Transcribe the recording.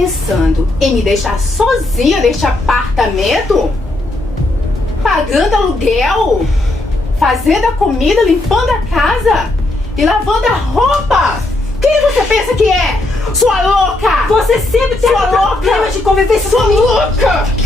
pensando em me deixar sozinha neste apartamento? Pagando aluguel? Fazendo a comida, limpando a casa e lavando a roupa? Quem você pensa que é? Sua louca! Você sempre tem problema de convivência comigo. Sua louca!